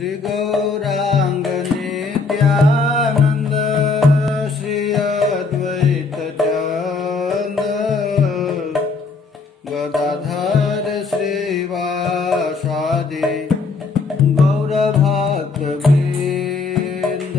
श्री गौरांग नित्यानंद श्री अद्वैत चंद गदाधर श्रीवासादि गौर भक्त वृंद।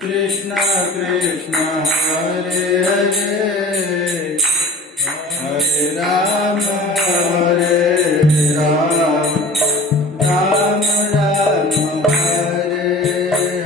कृष्ण कृष्ण हरे हरे हरे राम राम राम हरे हरे।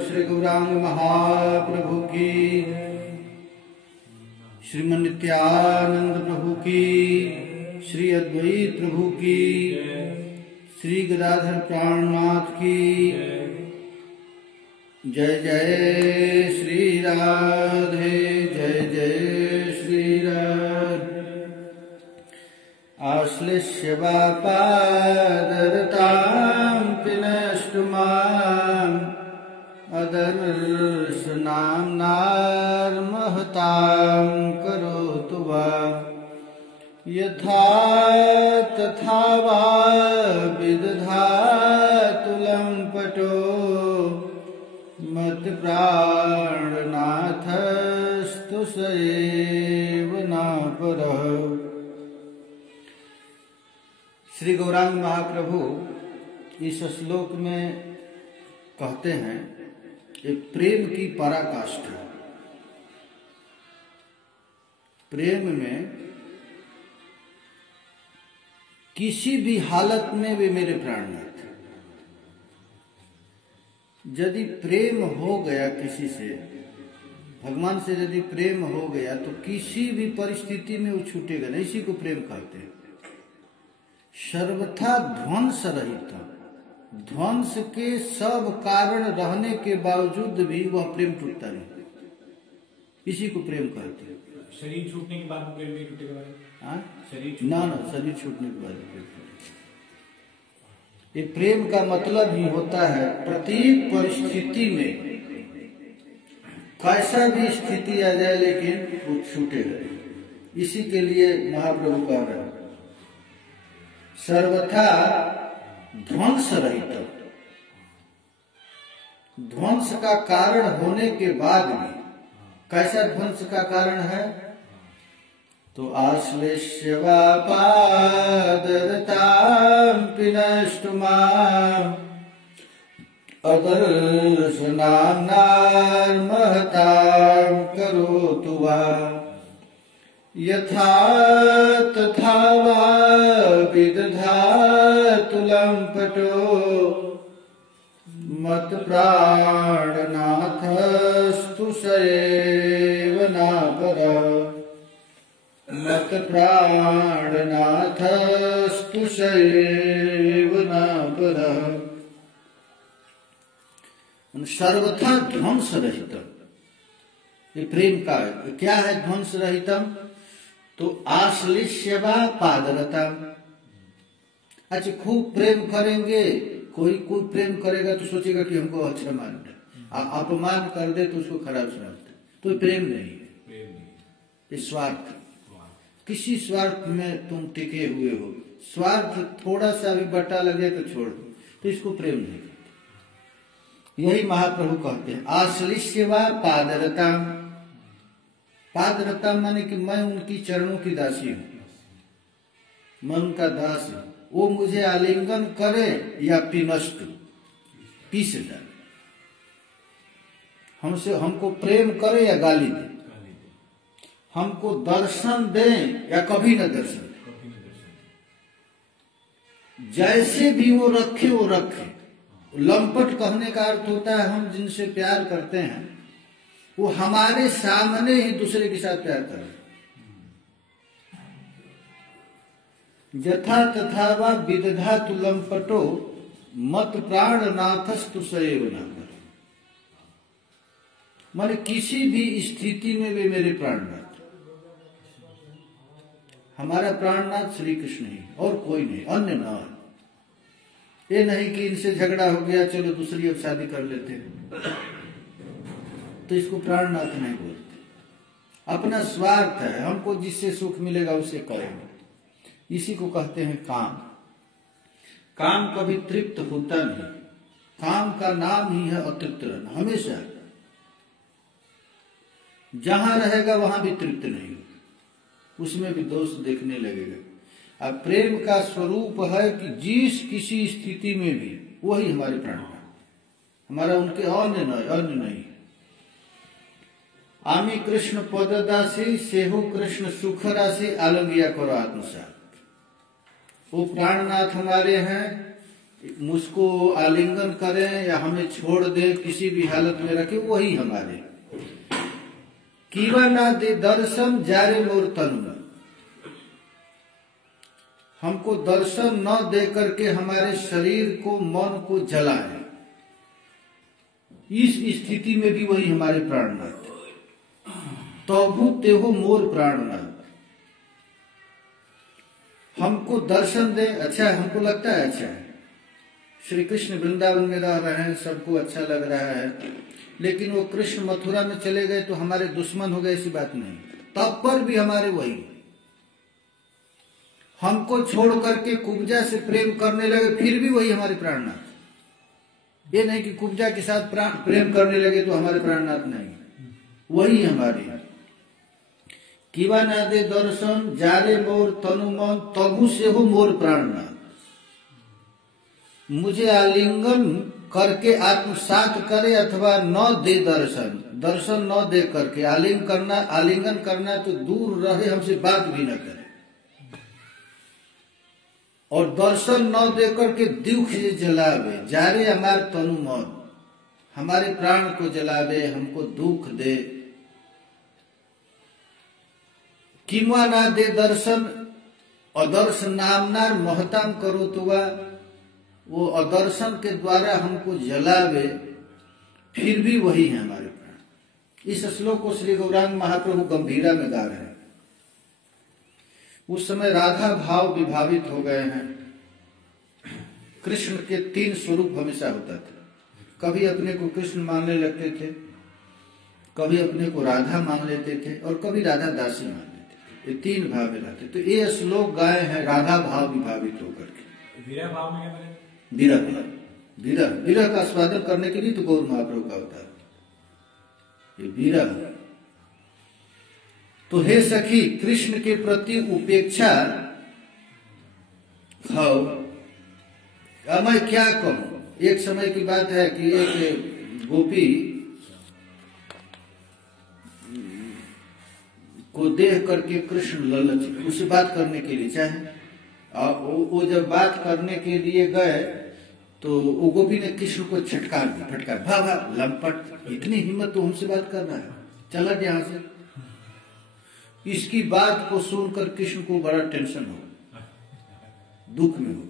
श्री गौरांग महाप्रभु की, श्रीमन नित्यानंद प्रभु की, श्री अद्वैत प्रभु की, श्री गदाधर प्राणनाथ की जय जय श्री राधे जय जय श्री राधे। आश्लिष्य वापादरतां पिनष्टुमाम् अदर्शनाम्नार्महतां करोतु वा यथा तथा वा विदधातु लम्पटो मत्प्राणनाथस्तु स एव न परः। श्री गौरांग महाप्रभु इस श्लोक में कहते हैं ये प्रेम की पराकाष्ठा। प्रेम में किसी भी हालत में वे मेरे प्राणनाथ। यदि प्रेम हो गया किसी से, भगवान से यदि प्रेम हो गया तो किसी भी परिस्थिति में वो छूटेगा नहीं। इसी को प्रेम कहते हैं। सर्वथा ध्वंस रहित, ध्वंस के सब कारण रहने के बावजूद भी वह प्रेम टूटता नहीं। इसी को प्रेम कहते हैं। शरीर छूटने के बाद पेट नहीं टूटेगा भाई? हाँ? शरीर ना शरीर छूटने के बाद पेट टूटेगा। ये प्रेम का मतलब ही होता है प्रत्येक परिस्थिति में कैसा भी स्थिति आ जाए लेकिन वो छूटेगा। इसी के लिए महाप्रभु कह रहे हैं सर्वथा ध्वंस रहित। ध्वंस का कारण होने के बाद भी कैसा ध्वंस का कारण है? तो आश्लेष्यवापादरतां पिनष्टुमाम् अदर्शनान्नार्महतां करोतु वा यथा तथा वा विदधातु लम्पटो मत् प्राणनाथस्तु सएव नापरः मत् प्राणनाथस्तु सएव नापरः। सर्वथा ध्वंस रहितम, ये प्रेम का क्या है? ध्वंस रहितम तो आश्लिष्यवा पादरतम। अच्छा खूब प्रेम करेंगे, कोई प्रेम करेगा तो सोचेगा कि हमको अच्छा मान दे, अपमान कर दे तो उसको खराब समझते, तो प्रेम नहीं है, ये स्वार्थ। किसी स्वार्थ में तुम टिके हुए हो, स्वार्थ थोड़ा सा भी बटा लगे तो छोड़ दो, तो इसको प्रेम नहीं कहते। यही महाप्रभु कहते हैं आश्लिष्यवा पादरताम। पादरताम माने कि मैं उनकी चरणों की दासी हूं, मैं उनका दास हूं। वो मुझे आलिंगन करे या पिनष्ट पीस डाले, हमको प्रेम करे या गाली दे, हमको दर्शन दे या कभी न दर्शन दे, जैसे भी वो रखे। लंपट कहने का अर्थ होता है हम जिनसे प्यार करते हैं वो हमारे सामने ही दूसरे के साथ प्यार करें। यथा तथा वा विदधातु लंपटो मत प्राणनाथस्तु सएव नापरः। माने किसी भी स्थिति में वे मेरे प्राणनाथ। हमारा प्राणनाथ श्री कृष्ण ही और कोई नहीं, अन्य न है। ये नहीं कि इनसे झगड़ा हो गया चलो दूसरी अब शादी कर लेते हैं, तो इसको प्राणनाथ नहीं बोलते। अपना स्वार्थ है, हमको जिससे सुख मिलेगा उसे करेंगे, इसी को कहते हैं काम। काम कभी तृप्त होता नहीं, काम का नाम ही है अतृप्त रहना। हमेशा जहां रहेगा वहां भी तृप्त नहीं होगा, उसमें भी दोष देखने लगेगा। अब प्रेम का स्वरूप है कि जिस किसी स्थिति में भी वही हमारे प्राण है, हमारा उनके अन्य नहीं। आमी कृष्ण पददासी सेहु कृष्ण सुख राशि आलंगिया करो आत्मसात। वो प्राणनाथ हमारे हैं, मुझको आलिंगन करें या हमें छोड़ दे, किसी भी हालत में रखे, वही हमारे। कीवा ना दे दर्शन जारे मोर तनु, हमको दर्शन न दे करके हमारे शरीर को मन को जलाए, इस स्थिति में भी वही हमारे प्राणनाथ। तबु तेहो मोर प्राणनाथ। हमको दर्शन दे, अच्छा है, हमको लगता है अच्छा है, श्री कृष्ण वृंदावन में रह रहे हैं, सबको अच्छा लग रहा है, लेकिन वो कृष्ण मथुरा में चले गए तो हमारे दुश्मन हो गए, ऐसी बात नहीं। तब पर भी हमारे वही, हमको छोड़ करके कुब्जा से प्रेम करने लगे फिर भी वही हमारे प्राणनाथ। ये नहीं कि कुब्जा के साथ प्रेम करने लगे तो हमारे प्राणनाथ नहीं, वही हमारे। किवा ना दे दर्शन जारे मोर तनु मन तबु से हो मोर प्राणनाथ। मुझे आलिंगन करके आत्मसात करे अथवा न दे दर्शन, दर्शन न दे करके आलिंगन करना तो दूर रहे, हमसे बात भी न करे, और दर्शन न दे करके दुख से जलावे, जारे हमारे तनु मन, हमारे प्राण को जलावे, हमको दुख दे। किंवा ना दे दर्शन अदर्शन नामनार महताम करो तो वो अदर्शन के द्वारा हमको जलावे, फिर भी वही है हमारे प्राण। इस श्लोक को श्री गौरांग महाप्रभु गंभीरा में गा रहे हैं। उस समय राधा भाव विभावित हो गए हैं। कृष्ण के 3 स्वरूप हमेशा होता था। कभी अपने को कृष्ण मानने लगते थे, कभी अपने को राधा मान लेते थे, और कभी राधा दासी मान लेते थे। ये 3 भाव में रहते। तो ये श्लोक गाए हैं राधा भाव विभावित होकर के। विरह भाव में क्या बने? विरह विरह का आस्वादन करने के लिए तो गौर महाप्रभु का होता है ये विरह। तो हे सखी, कृष्ण के प्रति उपेक्षा खाओ। अब मैं क्या कहूं, एक समय की बात है कि एक गोपी को देख करके कृष्ण ललच उससे बात करने के लिए चाहे, और वो जब बात करने के लिए गए तो वो गोपी ने कृष्ण को फटकार भा भा लंपट, इतनी हिम्मत तो हमसे बात कर रहा है, चला यहां से। इसकी बात को सुनकर कृष्ण को बड़ा टेंशन हो, दुख में हो गए।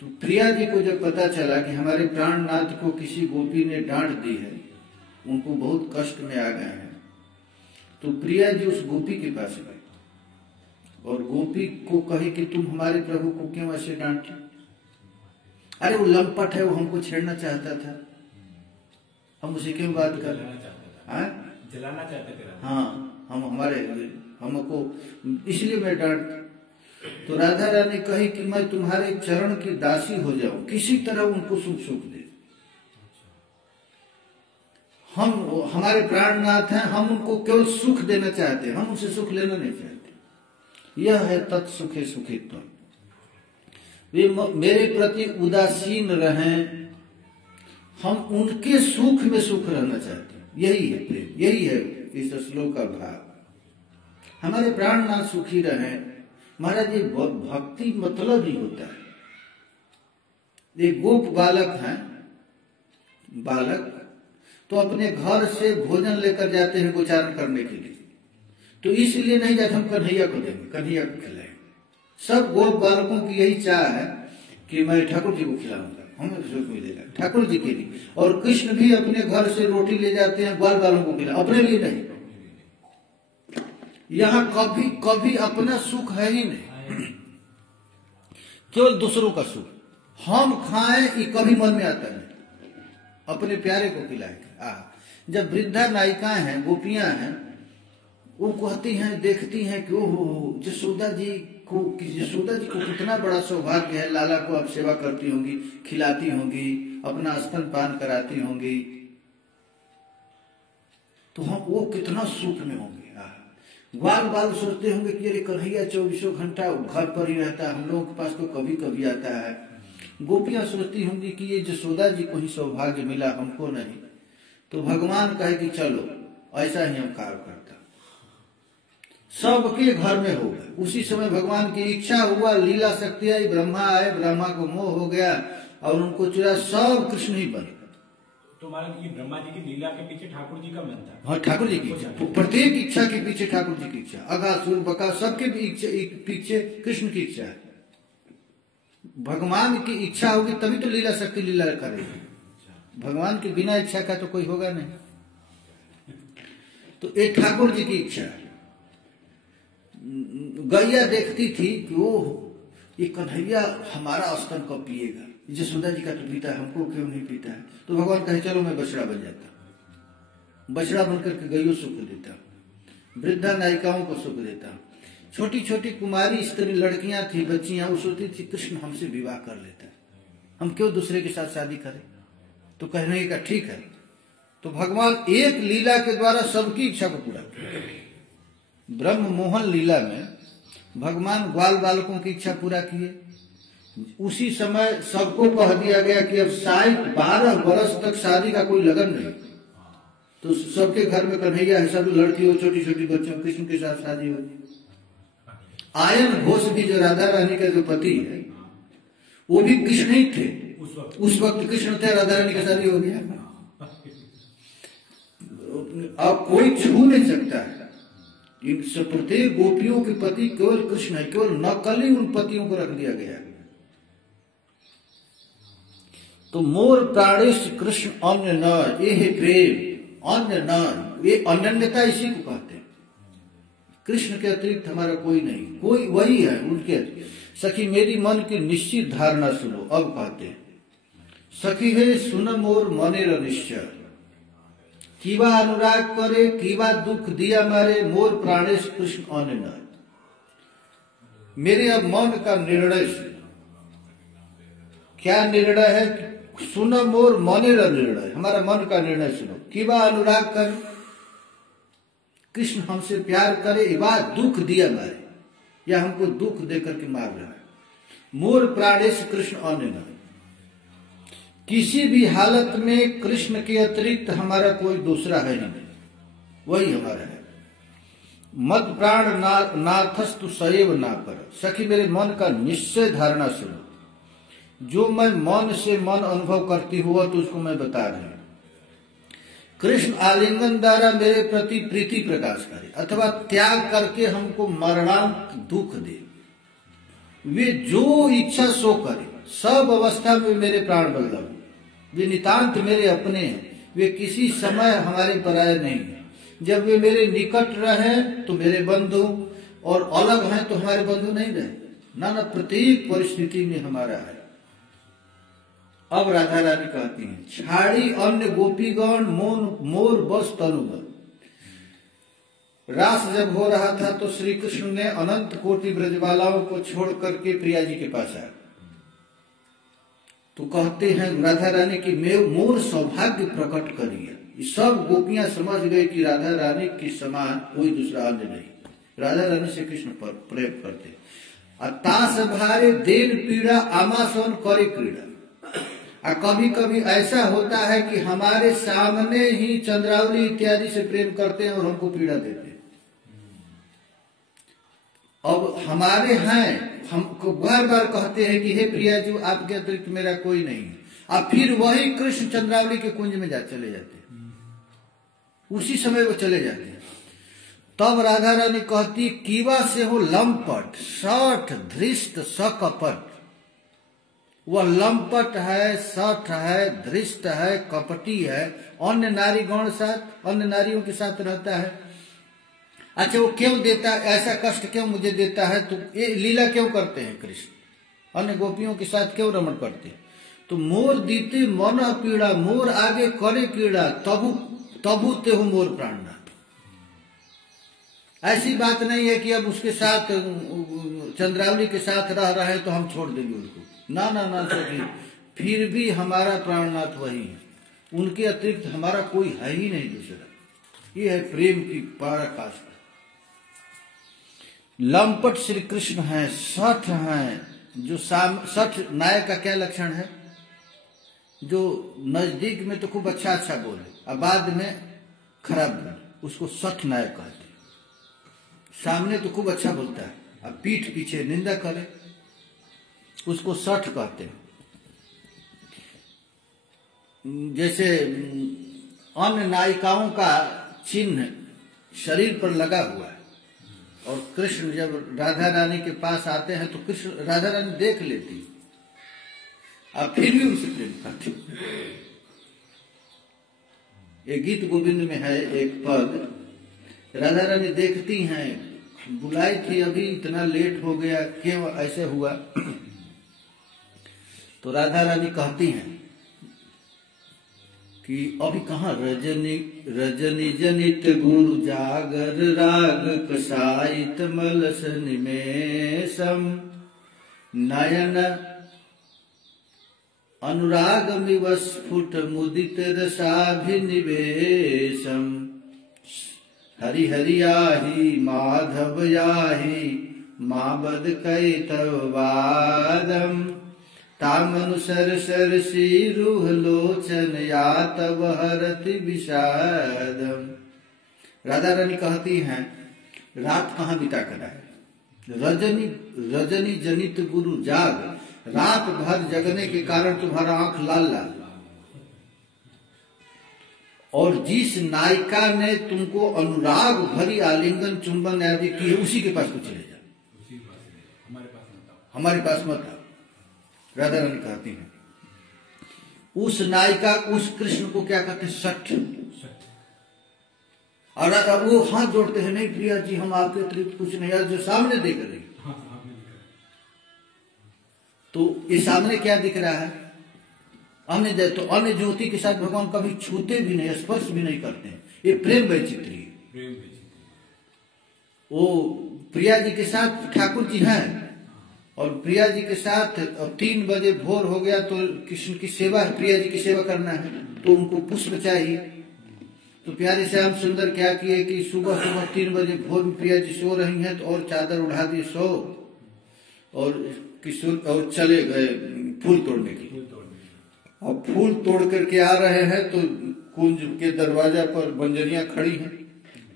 तो प्रिया जी को जब पता चला कि हमारे प्राणनाथ को किसी गोपी ने डांट दी है, उनको बहुत कष्ट में आ गए हैं, तो प्रिया जी उस गोपी के पास गई और गोपी को कही कि तुम हमारे प्रभु को क्यों ऐसे डांटे? अरे वो लंपट है, वो हमको छेड़ना चाहता था, हम उसे क्यों बात कर जलाना चाहते थे। हाँ, हमको इसलिए मैं डांट। तो राधा रानी कही कि मैं तुम्हारे चरण की दासी हो जाऊं, किसी तरह उनको सुख दे। हम हमारे प्राणनाथ हैं, हम उनको केवल सुख देना चाहते हैं, हम उनसे सुख लेना नहीं चाहते। यह है तत्सुखे सुखित्व। वे मेरे प्रति उदासीन रहें, हम उनके सुख में सुख रहना चाहते हैं। यही है प्रेम, यही है इस श्लोक का भाव। हमारे प्राणनाथ सुखी रहें। महाराज, ये भक्ति मतलब ही होता है। ये गोप बालक हैं, बालक तो अपने घर से भोजन लेकर जाते हैं गोचारण करने के लिए, तो इसलिए नहीं जाते हम कन्हैया को देंगे, कन्हैया को खिलाएंगे। सब गोप बालकों की यही चाह है कि मैं ठाकुर जी को खिलाऊंगा, हमें सुख मिलेगा ठाकुर जी के लिए। और कृष्ण भी अपने घर से रोटी ले जाते हैं ग्वाल बालों को खिला, अपने लिए नहीं। यहाँ कभी कभी अपना सुख है ही नहीं, केवल दूसरों का सुख। हम खाएं ये कभी मन में आता नहीं, अपने प्यारे को खिलाएंगे। जब वृद्धा नायिकाएं हैं, गोपियां हैं, वो कहती हैं, देखती हैं कि ओहो यशोदा जी को कितना बड़ा सौभाग्य है, लाला को आप सेवा करती होंगी, खिलाती होंगी, अपना स्तनपान कराती होंगी, तो हम वो कितना सुख में होंगे। ग्वाल बाल सोचते होंगे कि अरे कन्हैया 24 घंटा घर पर ही रहता है, हम लोगों के पास तो कभी कभी आता है। गोपियां सोचती होंगी कि ये यशोदा जी को ही सौभाग्य मिला, हमको नहीं। तो भगवान कहे कि चलो ऐसा ही हम कार्य करता। सबके घर में हो गए। उसी समय भगवान की इच्छा हुआ, लीला शक्ति आई, ब्रह्मा आए, ब्रह्मा को मोह हो गया और उनको चुरा, सब कृष्ण ही बने। तो महाराज ये ब्रह्मा जी की लीला के पीछे ठाकुर जी का मन था। हाँ, ठाकुर जी की इच्छा, प्रत्येक इच्छा के पीछे ठाकुर जी की इच्छा, अगासुर बका सबके पीछे कृष्ण की इच्छा है। भगवान की इच्छा होगी तभी तो लीला शक्ति लीला करेगी, भगवान की बिना इच्छा का तो कोई होगा नहीं। तो ये ठाकुर जी की इच्छा है। गैया देखती थी कि वो ये कन्हैया हमारा स्तन कब पिएगा, यशोदा जी का तो पीता है, हमको क्यों नहीं पीता है। तो भगवान कहे चलो मैं बछड़ा बन जाता, बछड़ा बनकर के गैया सुख देता, वृद्धा नायिकाओं को सुख देता। छोटी छोटी कुमारी स्त्री लड़कियां थी, बच्चियां, वो सोचती थी कृष्ण हमसे विवाह कर लेता है, हम क्यों दूसरे के साथ शादी करें। तो कहने का ठीक है। तो भगवान एक लीला के द्वारा सबकी इच्छा को पूरा किया। ब्रह्म मोहन लीला में भगवान ग्वाल बालकों की इच्छा पूरा किए। उसी समय सबको कह दिया गया कि अब 12 वर्ष तक शादी का कोई लगन नहीं। तो सबके घर में कन्हैया है, सब लड़की हो, छोटी छोटी बच्चों, कृष्ण के साथ शादी होगी। आयन घोष भी जो राधा रानी का जो पति है वो भी कृष्ण ही थे, उस वक्त कृष्ण थे, राधा रानी की शादी हो गया। अब कोई छू नहीं सकता है। इन प्रत्येक गोपियों के पति केवल कृष्ण है, केवल नकली उन पतियों को रख दिया गया। तो मोर प्राणेश कृष्ण अन्य न, ये है प्रेम, अन्य न, ये अनन्यता इसी को कहते हैं। कृष्ण के अतिरिक्त हमारा कोई नहीं, कोई वही है उनके। सखी मेरी मन की निश्चित धारणा सुनो। अब कहते हैं सखी हे सुन मोर मनेर निश्चय, कीवा अनुराग करे कीवा दुख दिया मारे, मोर प्राणेश कृष्ण अन्य न। मेरे अब मन का निर्णय सुनो। क्या निर्णय है? सुन मोर मनेर निर्णय, हमारा मन का निर्णय सुनो। कीवा अनुराग कर, कृष्ण हमसे प्यार करे, इवा दुख दिया मारे, या हमको दुख देकर के मार रहा है। मोर प्राणेश कृष्ण अन्य न, किसी भी हालत में कृष्ण के अतिरिक्त हमारा कोई दूसरा है नहीं, वही हमारा है। मत प्राण नाथस्तु सैव ना पर। सखी मेरे मन का निश्चय धारणा सुनो। जो मैं मन से मन अनुभव करती हुआ तो उसको मैं बता रही हूं। कृष्ण आलिंगन द्वारा मेरे प्रति प्रीति प्रकाश करे अथवा त्याग करके हमको मरणांत दुख दे, वे जो इच्छा सो करे। सब अवस्था में मेरे प्राण बल्लभ, वे नितांत मेरे अपने हैं, वे किसी समय हमारे पराये नहीं है। जब वे मेरे निकट रहे तो मेरे बंधु, और अलग हैं तो हमारे बंधु नहीं रहे। नाना प्रत्येक परिस्थिति में हमारा है। अब राधा रानी कहती हैं छाड़ी अन्य गोपीगण मोर बस तनुबन। रास जब हो रहा था तो श्री कृष्ण ने अनंत कोटि ब्रजबालाओं को छोड़ करके प्रिया जी के पास आया। तो कहते हैं राधा रानी की मोर सौभाग्य प्रकट करिए। सब गोपियां समझ गए कि राधा रानी के समान कोई दूसरा अन्य नहीं। राधा रानी से कृष्ण पर प्रेम करते। तास भारे देन पीड़ा आमासन करे क्रीड़ा। कभी कभी ऐसा होता है कि हमारे सामने ही चंद्रावली इत्यादि से प्रेम करते हैं और हमको पीड़ा देते हैं। अब हमारे हैं, हमको बार बार कहते हैं कि हे प्रिया जी आपके अतिरिक्त मेरा कोई नहीं है। अब फिर वही कृष्ण चंद्रावली के कुंज में चले जाते हैं, उसी समय वो चले जाते हैं। तब राधा रानी कहती कीवा से हो लंपट सठ धृष्ट सकपट। वह लंपट है, सठ है, धृष्ट है, कपटी है, अन्य नारी गण साथ, अन्य नारियों के साथ रहता है। अच्छा वो क्यों देता है, ऐसा कष्ट क्यों मुझे देता है? तो ये लीला क्यों करते हैं कृष्ण? अन्य गोपियों के साथ क्यों रमण करते हैं? तो मोर दीते मन पीड़ा, मोर आगे करे कीड़ा, तबु ते हो मोर प्राणनाथ। ऐसी बात नहीं है कि अब उसके साथ चंद्रावली के साथ रह रहे हैं तो हम छोड़ देंगे उनको। ना ना ना सखी, फिर भी हमारा प्राणनाथ वही है, उनके अतिरिक्त हमारा कोई है ही नहीं दूसरा। ये है प्रेम की पराकाष्ठा। लंपट श्री कृष्ण है, सठ है। जो सठ नायक का क्या लक्षण है? जो नजदीक में तो खूब अच्छा अच्छा बोले और बाद में खराब बोले, उसको सठ नायक कहते हैं। सामने तो खूब अच्छा बोलता है और पीठ पीछे निंदा करे, उसको सठ कहते हैं। जैसे अन्य नायिकाओं का चिन्ह शरीर पर लगा हुआ है और कृष्ण जब राधा रानी के पास आते हैं तो कृष्ण राधा रानी देख लेती और फिर भी उनसे प्रेम करती। एक गीत गोविंद में है एक पद, राधा रानी देखती हैं, बुलाई थी अभी इतना लेट हो गया, क्यों ऐसे हुआ? तो राधा रानी कहती हैं कि अभी कहाँ रजनी रजनी जनित गुरु जागर राग कसायित मलस निमेषम नयन अनुरागमिव स्फुट मुदित रसाभिनिवेशम हरि हरि आहि माधव याहि माबद कैतवादम तामनुसर सर रूह लोचन या तब हरति विषादम। राधा रानी कहती हैं रात कहाँ बिता कर आए? रजनी रजनी जनित गुरु जाग, रात भर जगने के कारण तुम्हारा आंख लाल लाल, और जिस नायिका ने तुमको अनुराग भरी आलिंगन चुंबन आदि की है उसी के पास तो चले जाओ, हमारे पास मत आओ। राधा रानी कहती हैं उस नायिका उस कृष्ण को क्या कहते हैं? सठ। और वो हाथ जोड़ते हैं, नहीं प्रिया जी हम आपके अतिरिक्त कुछ नहीं, जो सामने देख रही। तो ये सामने क्या दिख रहा है? अन्य तो अन्य ज्योति के साथ भगवान कभी छूते भी नहीं, स्पर्श भी नहीं करते हैं। ये प्रेम वैचित्री है। वो प्रिया जी के साथ ठाकुर जी हैं, और प्रिया जी के साथ अब 3 बजे भोर हो गया तो कृष्ण की सेवा है, प्रिया जी की सेवा करना है, तो उनको पुष्प चाहिए। तो प्यारे श्याम सुंदर क्या किए कि सुबह सुबह 3 बजे भोर में प्रिया जी सो रही हैं तो और चादर उड़ा दी सो, और किशोर और चले गए फूल तोड़ने के लिए। और फूल तोड़ करके आ रहे हैं तो कुंज के दरवाजा पर बंजरियां खड़ी हैं,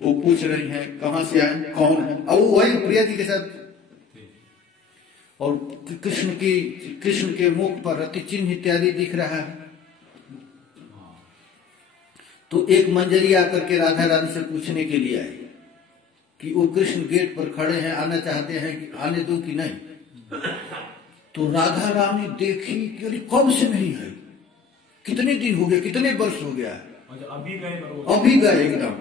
वो पूछ रही हैं कहाँ से आए, कौन है? और वो वही प्रिया जी के साथ, और कृष्ण के मुख पर रति चिन्ह इत्यादि दिख रहा है। तो एक मंजरी आकर के राधा रानी से पूछने के लिए आई कि वो कृष्ण गेट पर खड़े हैं, आना चाहते हैं कि आने दो कि नहीं। तो राधा रानी देखी कि अरे कब से नहीं है, कितने दिन हो गए, कितने वर्ष हो गया, अभी गए एकदम,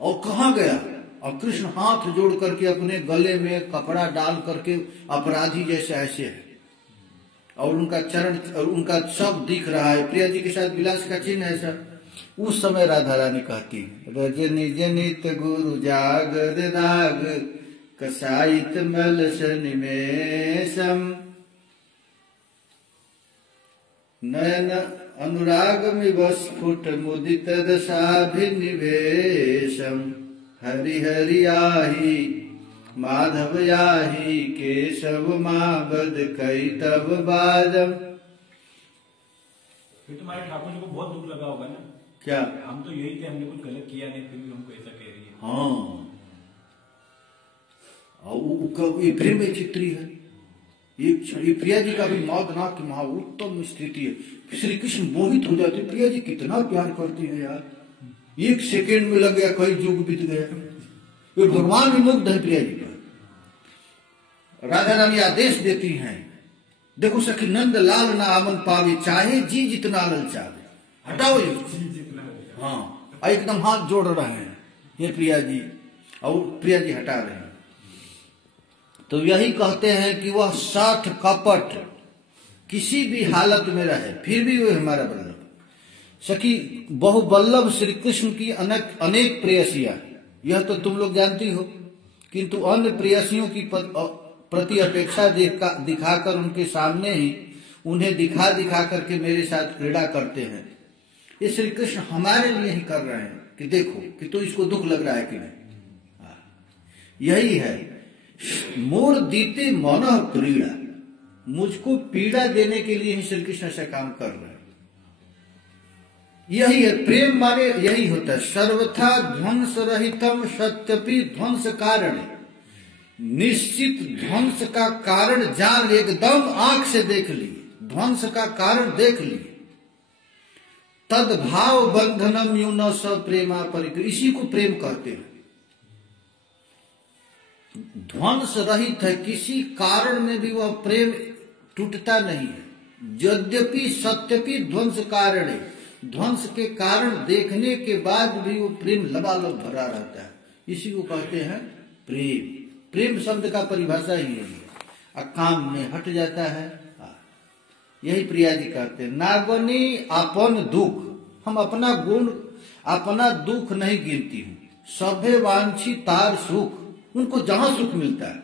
और कहाँ गया? और कृष्ण हाथ जोड़ करके अपने गले में कपड़ा डाल करके अपराधी जैसे ऐसे है, और उनका चरण और उनका सब दिख रहा है, प्रिया जी के साथ विलास का चिन्ह है सर। उस समय राधा रानी कहती है, रजनी जनित गुरु जागर राग कसायित मलस निमेशम नयन अनुरागमिव स्फुट मुदित दशाभिनिवेशम हरि हरि आहि माधव याहि केशव माबद कई तब बाजम। फिर तुम्हारे ठाकुर जी को बहुत दुख लगा होगा ना? क्या हम तो यही थे, हमने कुछ गलत किया नहीं, फिर भी हमको ऐसा कह रही है। हाँ, और ये प्रेम चित्री है। ये प्रिया जी का भी मौदनाथ की महा उत्तम स्थिति है। श्री कृष्ण मोहित हो जाते, प्रिया जी कितना प्यार करती है यार, 1 सेकेंड में लग गया, कई युग बीत गया। ये भगवान भी मुग्ध है प्रिया जी पर। राधा रानी आदेश देती हैं, देखो सखी नंद लाल ना आमन पावे, चाहे जी जितना ललचावे। हटाओ ये, हाँ, एकदम हाथ जोड़ रहे हैं ये प्रिया जी, और प्रिया जी हटा रहे हैं। तो यही कहते हैं कि वह साठ कपट किसी भी हालत में रहे फिर भी वह हमारा वल्लभ। सखी बहुवल्लभ श्री कृष्ण की अनेक प्रेयसियां, यह तो तुम लोग जानती हो, किंतु अन्य प्रेयसियों की प्रति अपेक्षा दिखाकर उनके सामने ही उन्हें दिखा दिखा करके मेरे साथ क्रीड़ा करते हैं। ये श्री कृष्ण हमारे लिए ही कर रहे हैं कि देखो कि तो इसको दुख लग रहा है कि नहीं। यही है मोर दीते मन पीड़ा, मुझको पीड़ा देने के लिए ही श्री कृष्ण ऐसा काम कर रहे हैं। यही है प्रेम, माने यही होता है। सर्वथा ध्वंस रहितम सत्यपि ध्वंस कारण, निश्चित ध्वंस का कारण जान, एकदम आंख से देख लिए, ध्वंस का कारण देख लिए। तद भाव बंधनम यू न स प्रेमा परिकर, इसी को प्रेम कहते हैं। ध्वंस रहित है, किसी कारण में भी वह प्रेम टूटता नहीं है। यद्यपि सत्यपि ध्वंस कारण है, ध्वंस के कारण देखने के बाद भी वो प्रेम लबालब भरा रहता है, इसी को कहते हैं प्रेम। प्रेम शब्द का परिभाषा ही यही है, काम में हट जाता है। यही प्रिया जी कहते हैं, नागनी अपन दुख, हम अपना गुण अपना दुख नहीं गिनती हूँ। सभे वांछी तार सुख, उनको जहां सुख मिलता है,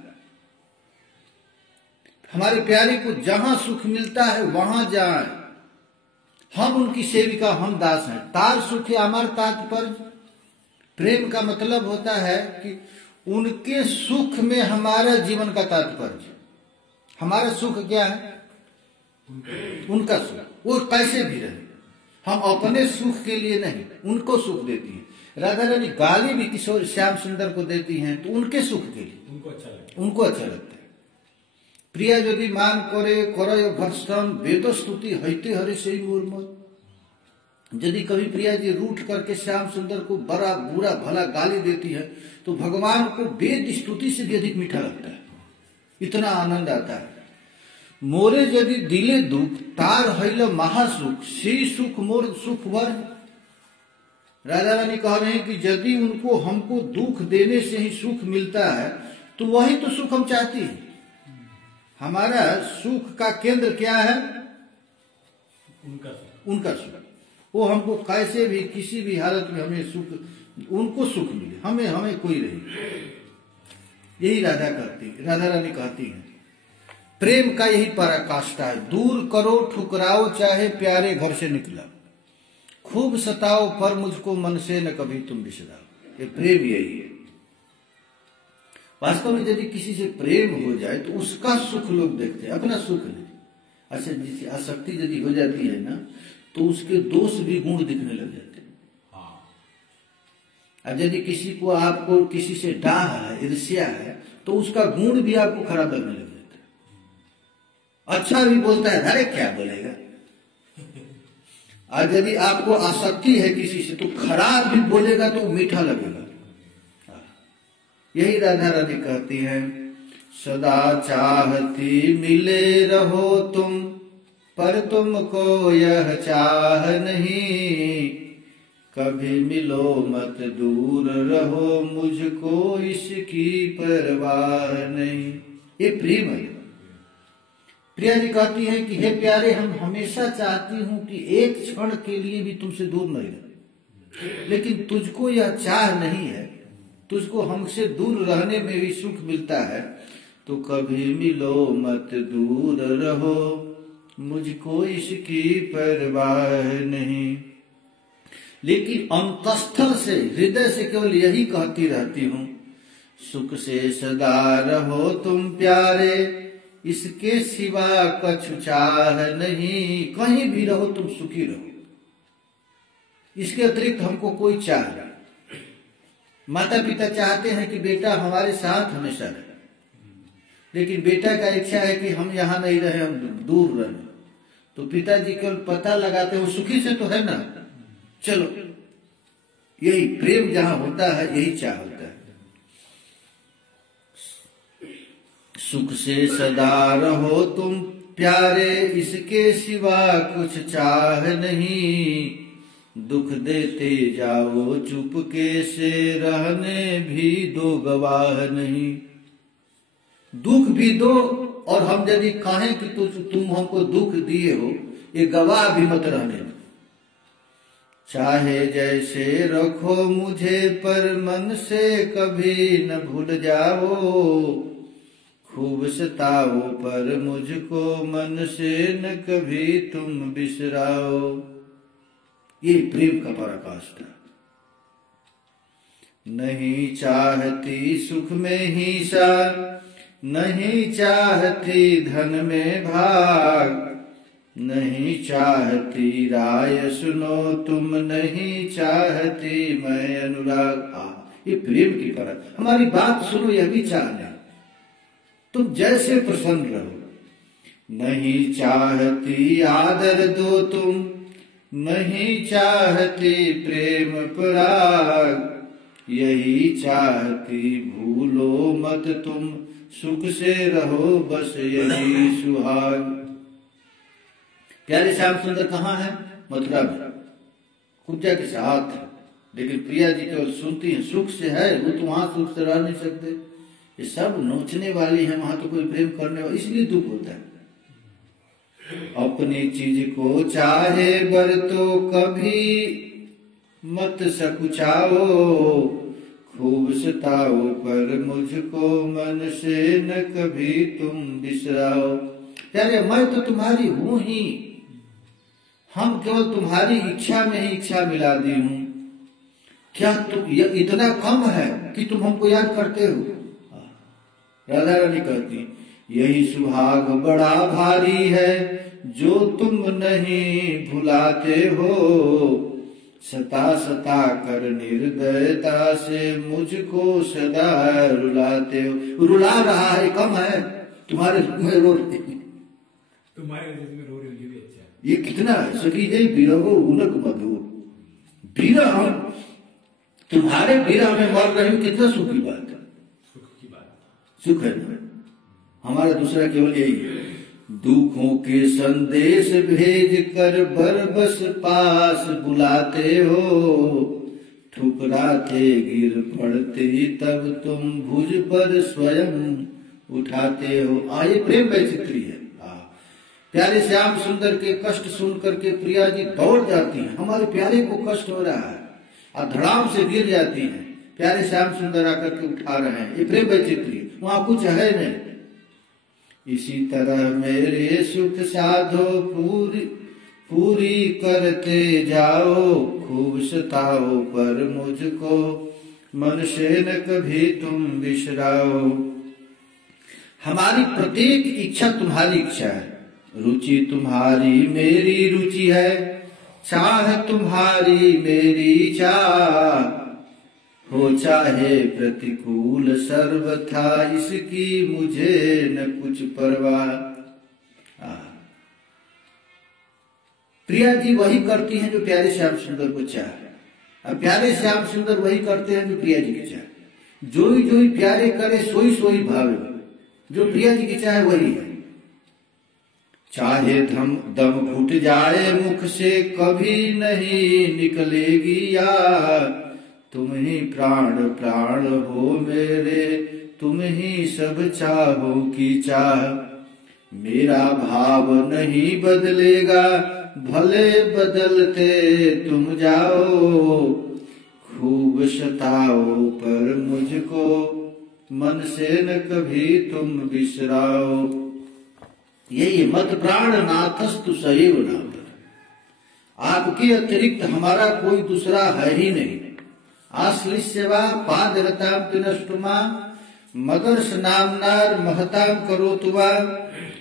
हमारे प्यारे को जहां सुख मिलता है वहां जाए, हम उनकी सेविका, हम दास हैं। तार सुख है हमारा तात्पर्य, प्रेम का मतलब होता है कि उनके सुख में हमारा जीवन का तात्पर्य। हमारा सुख क्या है? उनका सुख, वो कैसे भी रहे, हम अपने सुख के लिए नहीं, उनको सुख देती है। राधा रानी गाली भी किशोर श्याम सुंदर को देती हैं तो उनके सुख के लिए, उनको अच्छा लगता है। प्रिया यदि मान करे करय भर्षण वेद स्तुति हईते हरि से मूर्मत। यदि कभी प्रिया जी रूठ करके श्याम सुंदर को बड़ा बुरा भला गाली देती है तो भगवान को वेद स्तुति से भी अधिक मीठा लगता है, इतना आनंद आता है। मोरे यदि दिले दुख तार हईल महासुख, सी सुख मोर सुख वर। राधा रानी कह रहे हैं कि यदि उनको हमको दुख देने से ही सुख मिलता है तो वही तो सुख हम चाहती हैं। हमारा सुख का केंद्र क्या है? उनका सुख। वो हमको कैसे भी किसी भी हालत में हमें सुख, उनको सुख मिले, हमें कोई नहीं। यही राधा रानी कहती हैं। प्रेम का यही पराकाष्ठा है। दूर करो ठुकराओ चाहे प्यारे घर से निकला, खूब सताओ पर मुझको मन से न कभी तुम बिसराओ। ये प्रेम यही है। वास्तव में यदि किसी से प्रेम हो जाए तो उसका सुख लोग देखते हैं, अपना सुख नहीं। अच्छा, जिसकी आसक्ति यदि हो जाती है ना तो उसके दोष भी गुण दिखने लग जाते हैं। अब यदि किसी को आपको किसी से डाह है, ईर्ष्या है, तो उसका गुण भी आपको खराब लगने लग जाता है। अच्छा भी बोलता है, अरे क्या बोलेगा। और यदि आपको आसक्ति है किसी से तो खराब भी बोलेगा तो मीठा लगेगा। यही राधा रानी कहती हैं, सदा चाहती मिले रहो तुम, पर तुमको यह चाह नहीं, कभी मिलो मत दूर रहो, मुझको इसकी परवाह नहीं। ये प्रेम है। प्रिया जी कहती है कि हे प्यारे, हम हमेशा चाहती हूं कि एक क्षण के लिए भी तुमसे दूर नहीं रहे, लेकिन तुझको यह चाह नहीं है, तुझको हमसे दूर रहने में भी सुख मिलता है, तो कभी मिलो मत दूर रहो, मुझको इसकी परवाह नहीं। लेकिन अंतस्थल से, हृदय से केवल यही कहती रहती हूं, सुख से सदा रहो तुम प्यारे, इसके सिवा कछु चाह नहीं। कहीं भी रहो तुम सुखी रहो, इसके अतिरिक्त हमको कोई चाह नहीं। माता पिता चाहते हैं कि बेटा हमारे साथ हमेशा रहे, लेकिन बेटा का इच्छा है कि हम यहाँ नहीं रहे, हम दूर रहे। तो पिताजी केवल पता लगाते हैं, वो सुखी से तो है ना, चलो। यही प्रेम जहां होता है यही चाह होता है। सुख से सदा रहो तुम प्यारे, इसके सिवा कुछ चाह नहीं, दुख देते जाओ चुपके से, रहने भी दो गवाह नहीं। दुख भी दो, और हम यदि कहें कि तुम हमको दुख दिए हो, ये गवाह भी मत रहने दो। चाहे जैसे रखो मुझे, पर मन से कभी न भूल जाओ, खूब सताओ पर मुझको मन से न कभी तुम बिसराओ। ये प्रेम का पराकाष्ठा। नहीं चाहती सुख में हिंसा, नहीं चाहती धन में भाग, नहीं चाहती राय सुनो तुम, नहीं चाहती मैं अनुराग। ये प्रेम की परत। हमारी बात सुनो, यह भी चाहना, तुम जैसे प्रसन्न रहो। नहीं चाहती आदर दो तुम, नहीं चाहती प्रेम पराग, यही चाहती भूलो मत तुम, सुख से रहो बस यही सुहाग। प्यारे श्याम सुंदर कहाँ है? मथुरा में, कुब्जा के साथ। लेकिन प्रिया जी केवल सुनती हैं, सुख से है, वो तो वहां सुख से रह नहीं सकते। ये सब नोचने वाली है, वहां तो कोई प्रेम करने वाला, इसलिए दुख होता है। अपनी चीज को चाहे बर तो कभी मत सकुचाओ, खूब सताओ पर मुझको मन से न कभी तुम बिसराओ। यारे मैं तो तुम्हारी हूं ही, हम केवल तुम्हारी इच्छा में ही इच्छा मिला दी हूं। क्या तुम ये इतना कम है कि तुम हमको याद करते हो? राधा रानी कहती, यही सुहाग बड़ा भारी है, जो तुम नहीं भुलाते हो, सता सता कर निर्दयता से मुझको सदा रुलाते हो। रुला रहा है, कम है, तुम्हारे में रो रही, तुम्हारे वजह से रो रही हूँ, ये भी अच्छा है। ये कितना है? सखी जय बिरहो उनक मधुर, बिरह हम तुम्हारे बिरह में मर रहे हो, कितना सुख की बात है। सुख की बात, सुख है ना। हमारा दूसरा केवल यही है, दुखों के संदेश भेज कर बरबस पास बुलाते हो, ठुकराते गिर पड़ते तब तुम भुज पर स्वयं उठाते हो। ये प्रेम वैचित्री है। प्यारे श्याम सुंदर के कष्ट सुन करके प्रिया जी दौड़ जाती हैं, हमारे प्यारे को कष्ट हो रहा है, और धड़ाम से गिर जाती हैं। प्यारे श्याम सुंदर आकर के उठा रहे हैं। ये प्रेम वैचित्री, वहां कुछ है नहीं। इसी तरह मेरे सुख साधो पूरी करते जाओ, खूब सताओ पर मुझको मन से न कभी तुम बिसराओ। हमारी प्रत्येक इच्छा तुम्हारी इच्छा है, रुचि तुम्हारी मेरी रुचि है, चाह तुम्हारी मेरी चाह, हो चाहे प्रतिकूल सर्वथा इसकी मुझे न कुछ परवाह। प्रिया जी वही करती हैं जो प्यारे श्याम सुंदर को चाहे, और प्यारे श्याम सुंदर वही करते हैं जो प्रिया जी की चाहे। जोई जोई प्यारे करे सोई सोई भावे, जो प्रिया जी की चाहे वही है। चाहे दम घुट जाए मुख से कभी नहीं निकलेगी याद, तुम ही प्राण प्राण हो मेरे, तुम ही सब चाहो की चाह। मेरा भाव नहीं बदलेगा भले बदलते तुम जाओ, खूब सताओ पर मुझको मन से न कभी तुम बिसराओ। यही मत प्राण नाथस्तु सैव नाथ, आपके अतिरिक्त हमारा कोई दूसरा है ही नहीं। आश्लिष्यवा पादरताम तिनष्टुमा मदर्श नामनार महताम करोतु वा,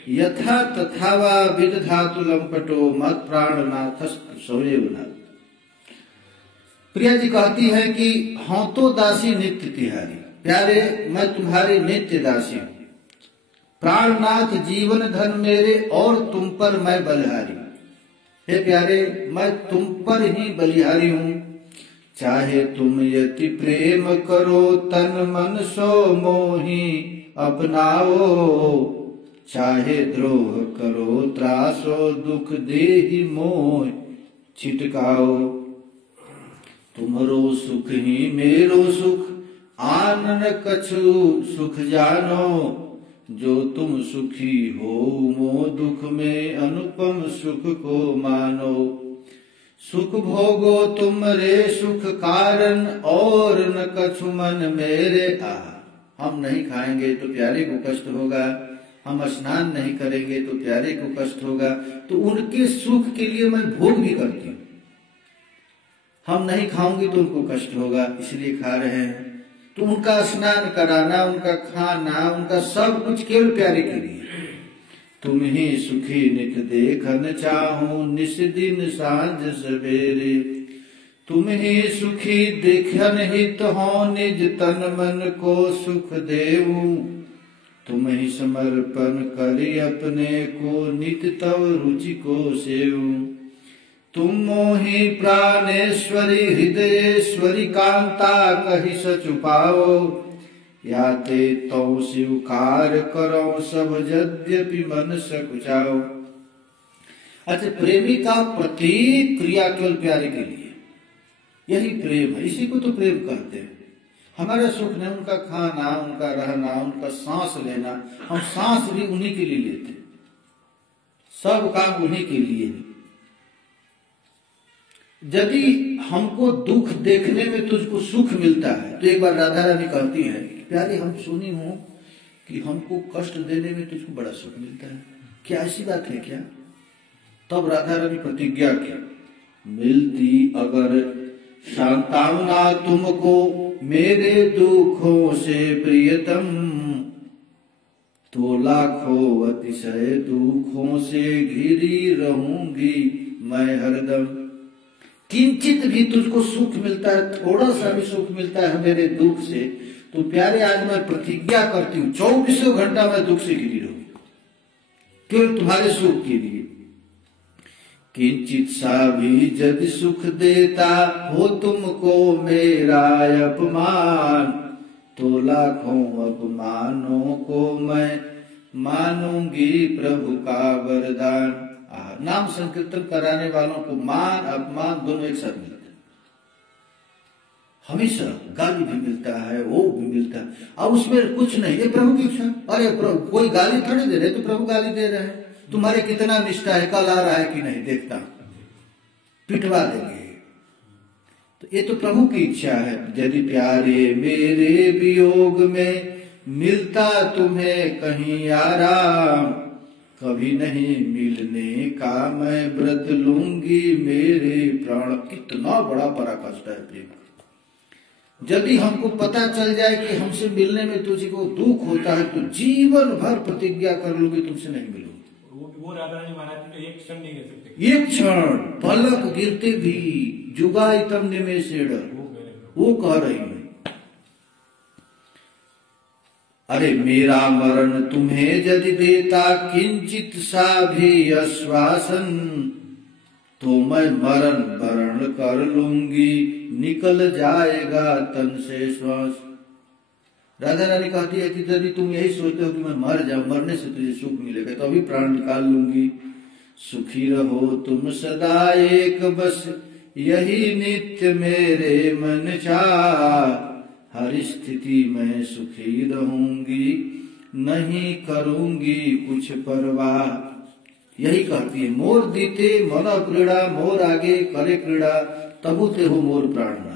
यथा तथा वा विदधातु लंपटो मत प्राण नाथस्तु सैव नाथ। प्रिया जी कहती है कि हाँ तो दासी नित्य तिहारी, प्यारे मैं तुम्हारी नित्य दासी हूँ। प्राणनाथ जीवन धन मेरे और तुम पर मैं बलिहारी। हे प्यारे मैं तुम पर ही बलिहारी हूँ। चाहे तुम यति प्रेम करो तन मन सो मोही अपनाओ, चाहे द्रोह करो त्रासो दुख देहि मोह छिटकाओ। तुमरो सुख ही मेरो सुख आन न कछु सुख जानो, जो तुम सुखी हो मो दुख में अनुपम सुख को मानो। सुख भोगो तुम रे सुख कारण और न कछु मन मेरे। हम नहीं खाएंगे तो प्यारे को कष्ट होगा, हम स्नान नहीं करेंगे तो प्यारे को कष्ट होगा, तो उनके सुख के लिए मैं भोग भी करती हूँ। हम नहीं खाऊंगी तो उनको कष्ट होगा, इसलिए खा रहे हैं। तो उनका स्नान कराना, उनका खाना, उनका सब कुछ केवल प्यारे के लिए। तुम ही सुखी नित देखन चाहूं निस दिन सांझ सवेरे, तुम ही सुखी देखन हित हो निज तन मन को सुख देऊं। तुम ही समर्पण करी अपने को नित तव रुचि को सेऊं। तुम मोहि प्राणेश्वरी हृदयेश्वरी कांता कहि सचु पाओ, याते तो स्वीकार करो सब यद्यपि मन सकुचाओ। अच्छा, प्रेमी का प्रत्येक क्रिया केवल प्यारे के लिए, यही प्रेम है, इसी को तो प्रेम कहते हैं। हमारा सुख नहीं, उनका खाना, उनका रहना, उनका सांस लेना, हम सांस भी उन्हीं के लिए लेते, सब काम उन्हीं के लिए। यदि हमको दुख देखने में तुझको सुख मिलता है, तो एक बार राधा रानी कहती है, प्यारे हम सुनी हूं कि हमको कष्ट देने में तुझको बड़ा सुख मिलता है, क्या ऐसी बात है क्या? तब राधा रानी प्रतिज्ञा की, मिलती अगर सांत्वना तुमको मेरे दुखों से प्रियतम, तो लाखों अतिशय दुखों से घिरी रहूंगी मैं हरदम। किंचित भी तुझको सुख मिलता है, थोड़ा सा भी सुख मिलता है मेरे दुख से, तो प्यारे आज मैं प्रतिज्ञा करती हूँ 24 घंटा मैं दुख से घिरी रहूंगी, केवल तुम्हारे सुख के लिए। किंचित सा भी यदि सुख देता हो तुमको मेरा अपमान, तो लाखों अपमानों को मैं मानूंगी प्रभु का वरदान। नाम संकीर्तन कराने वालों को मान अपमान दोनों एक साथ मिलते हैं। हमेशा गाली भी मिलता है, वो भी मिलता है, अब उसमें कुछ नहीं, ये प्रभु की इच्छा। अरे प्रभु कोई गाली थोड़ी दे रहे, तो प्रभु गाली दे रहे हैं, तुम्हारे कितना निष्ठा है, कल आ रहा है कि नहीं देखता, पिटवा देंगे। तो ये तो प्रभु की इच्छा है। यदि प्यारे मेरे वियोग में मिलता तुम्हें कहीं आराम, कभी नहीं मिलने का मैं व्रत लूंगी मेरे प्राण। कितना बड़ा पराकाष्ठा है प्रेम। यदि हमको पता चल जाए कि हमसे मिलने में तुझको दुख होता है, तो जीवन भर प्रतिज्ञा कर लूंगी तुमसे नहीं मिलूंगी। वो राधा रानी महाराज तो एक क्षण नहीं रह सकते, एक क्षण पलक गिरते भी जुगाइतम निमेषेण, वो कह रही है। अरे मेरा मरण तुम्हें यदि देता किंचित सा भी आश्वासन, तो मैं मरण वरण कर लूंगी, निकल जाएगा तन से श्वास। राधा रानी कहती है कि यदि तुम यही सोचते हो कि मैं मर जाऊं, मरने से तुझे सुख मिलेगा, तो अभी प्राण निकाल लूंगी। सुखी रहो तुम सदा एक बस, यही नित्य मेरे मन चाह। हर स्थिति में सुखी रहूंगी, नहीं करूंगी कुछ परवाह। यही कहती है, मोर दीते मन क्रीड़ा, मोर आगे करे क्रीड़ा, तबु ते हो मोर प्राणनाथ।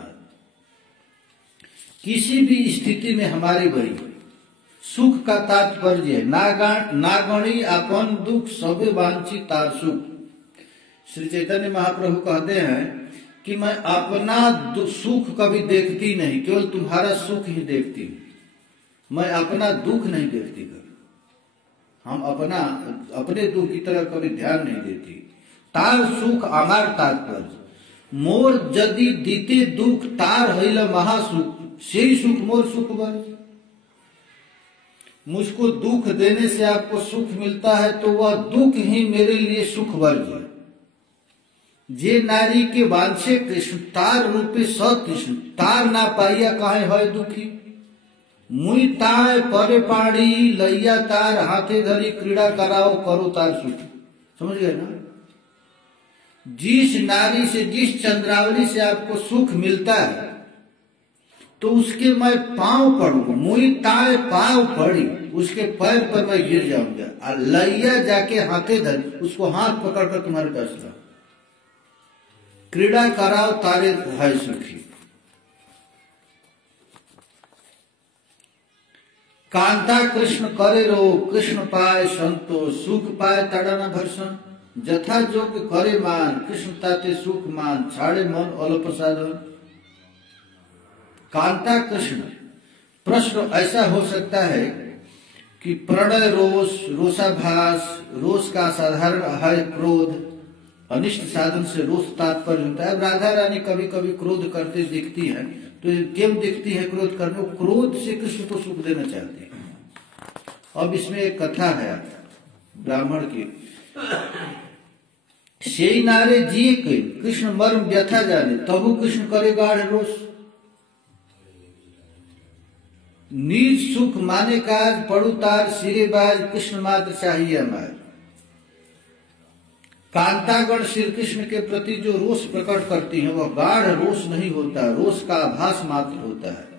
किसी भी स्थिति में हमारे वही सुख का तात्पर्य है, नागणी अपन दुख सब वांछित तार सुख। श्री चैतन्य महाप्रभु कहते हैं कि मैं अपना सुख कभी देखती नहीं, केवल तुम्हारा सुख ही देखती हूं, मैं अपना दुख नहीं देखती कभी। हम अपने दुख की तरह कभी ध्यान नहीं देती। तार सुख अमार तात्पर्य। मोर यदि दीते दुख तार हईल महासुख, से ही सुख मोर सुख बन। मुझको दुख देने से आपको सुख मिलता है, तो वह दुख ही मेरे लिए सुख वर्ग है। जे नारी के वांछे कृष्ण, तार रूपे सकृष्ण, तार ना पाइया काहे है दुखी। मुई ताय परे पाड़ी, लैया तार हाथे धरी, क्रीड़ा कराओ करो तार सुख। समझ गए ना? जिस नारी से, जिस चंद्रावली से आपको सुख मिलता है, तो उसके मैं पांव पड़ूंगा, मुई ताय पांव पड़ी, उसके पैर पर मैं गिर जाऊंगा, और लैया जाके हाथे धरी, उसको हाथ पकड़कर तुम्हारे पास लाओ, क्रीड़ा कराओ तारे है सुखी। कांता कृष्ण करे रो, कृष्ण पाए संतोष, सुख पाए तड़ना भर्षण। जथा जोग करे मान, कृष्ण ताते सुख मान, छाड़े मन अल्प साधन। कांता कृष्ण, प्रश्न ऐसा हो सकता है कि प्रणय रोष, रोषाभास, रोष का साधारण है क्रोध, अनिष्ट साधन से रोष तात्पर्य होता है। राधा रानी कभी कभी क्रोध करते दिखती है, तो क्यों दिखती है क्रोध करने? क्रोध से कृष्ण को सुख देना चाहती है। अब इसमें एक कथा है ब्राह्मण की। से नारे जिए के कृष्ण मर्म व्यथा जाने, तबु कृष्ण करे गाढ़ रोष। नीच सुख माने काज, पड़ू तार सिरे बाज, कृष्ण मात्र चाहिए हमारे। कांतागण श्री कृष्ण के प्रति जो रोष प्रकट करती हैं, वह गाढ़ रोष नहीं होता, रोष का आभास मात्र होता है।